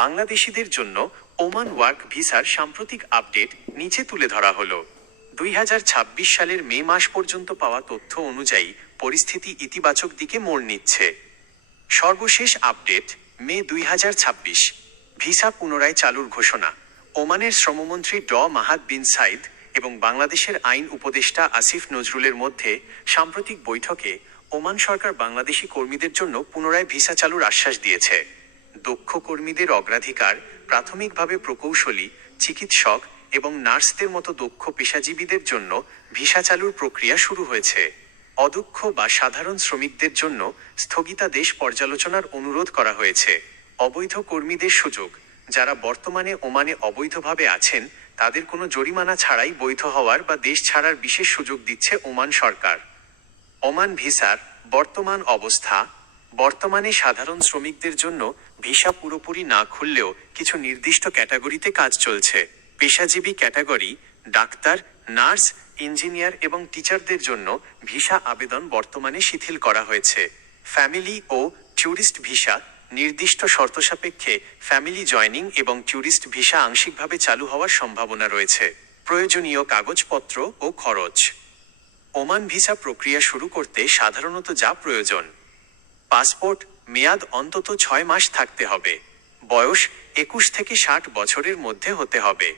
বাংলাদেশিদের জন্য Oman work ভিসার সাম্প্রতিক আপডেট নিচে তুলে ধরা হলো। 2026 সালের মে মাস পর্যন্ত পাওয়া তথ্য অনুযায়ী পরিস্থিতি ইতিবাচক দিকে মোড় নিচ্ছে। সর্বশেষ আপডেট মে 2026, ভিসা পুনরায় চালুর ঘোষণা। ওমানের শ্রমমন্ত্রী মাহাদ বিন সাইদ এবং বাংলাদেশের আইন উপদেষ্টা আসিফ নজরুলের মধ্যে সাম্প্রতিক বৈঠকে ওমান সরকার বাংলাদেশি কর্মীদের জন্য পুনরায় ভিসা চালুর আশ্বাস দিয়েছে। দক্ষ কর্মীদের অগ্রাধিকার, প্রাথমিকভাবে প্রকৌশলী, চিকিৎসক এবং নার্সদের মতো দক্ষ পেশাজীবীদের জন্য ভিসা চালুর প্রক্রিয়া শুরু হয়েছে। অদক্ষ বা সাধারণ শ্রমিকদের জন্য স্থগিতাদেশ পর্যালোচনার অনুরোধ করা হয়েছে। অবৈধ কর্মীদের সুযোগ, যারা বর্তমানে ওমানে অবৈধভাবে আছেন তাদের কোনো জরিমানা ছাড়াই বৈধ হওয়ার বা দেশ ছাড়ার বিশেষ সুযোগ দিচ্ছে ওমান সরকার। ওমান ভিসার বর্তমান অবস্থা। বর্তমানে সাধারণ শ্রমিকদের জন্য ভিসা পুরোপুরি না খুললেও কিছু নির্দিষ্ট ক্যাটাগরিতে কাজ চলছে। পেশাজীবী ক্যাটাগরি, ডাক্তার, নার্স, ইঞ্জিনিয়ার এবং টিচারদের জন্য ভিসা আবেদন বর্তমানে শিথিল করা হয়েছে। ফ্যামিলি ও ট্যুরিস্ট ভিসা, নির্দিষ্ট শর্ত সাপেক্ষে ফ্যামিলি জয়নিং এবং ট্যুরিস্ট ভিসা আংশিকভাবে চালু হওয়ার সম্ভাবনা রয়েছে। প্রয়োজনীয় কাগজপত্র ও খরচ। ওমান ভিসা প্রক্রিয়া শুরু করতে সাধারণত যা প্রয়োজন: পাসপোর্ট, মেয়াদ অন্তত 6 মাস থাকতে হবে। বয়স 21 থেকে 60 বছরের মধ্যে হতে হবে।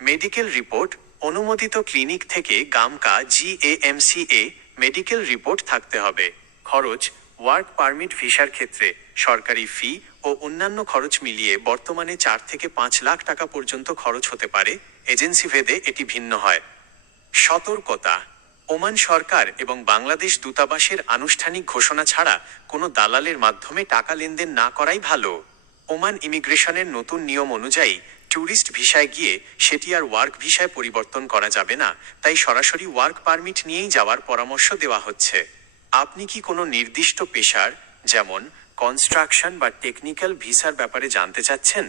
মেডিকেল রিপোর্ট, অনুমোদিত ক্লিনিক থেকে গামকা GAMCA মেডিকেল রিপোর্ট থাকতে হবে। খরচ, ওয়ার্ক পারমিট ভিসার ক্ষেত্রে সরকারি ফি ও অন্যান্য খরচ মিলিয়ে বর্তমানে 4 থেকে 5 লাখ টাকা পর্যন্ত খরচ হতে পারে। এজেন্সি ভেদে এটি ভিন্ন হয়। সতর্কতা: ওমান সরকার এবং বাংলাদেশ দূতাবাসের আনুষ্ঠানিক ঘোষণা ছাড়া কোনো দালালের মাধ্যমে টাকা লেনদেন না করাই ভালো। ওমান ইমিগ্রেশনের নতুন নিয়ম অনুযায়ী ট্যুরিস্ট ভিসায় গিয়ে সেটি আর ওয়ার্ক ভিসায় পরিবর্তন করা যাবে না, তাই সরাসরি ওয়ার্ক পারমিট নিয়েই যাওয়ার পরামর্শ দেওয়া হচ্ছে। আপনি কি কোনো নির্দিষ্ট পেশার, যেমন কনস্ট্রাকশন বা টেকনিক্যাল ভিসার ব্যাপারে জানতে চাচ্ছেন?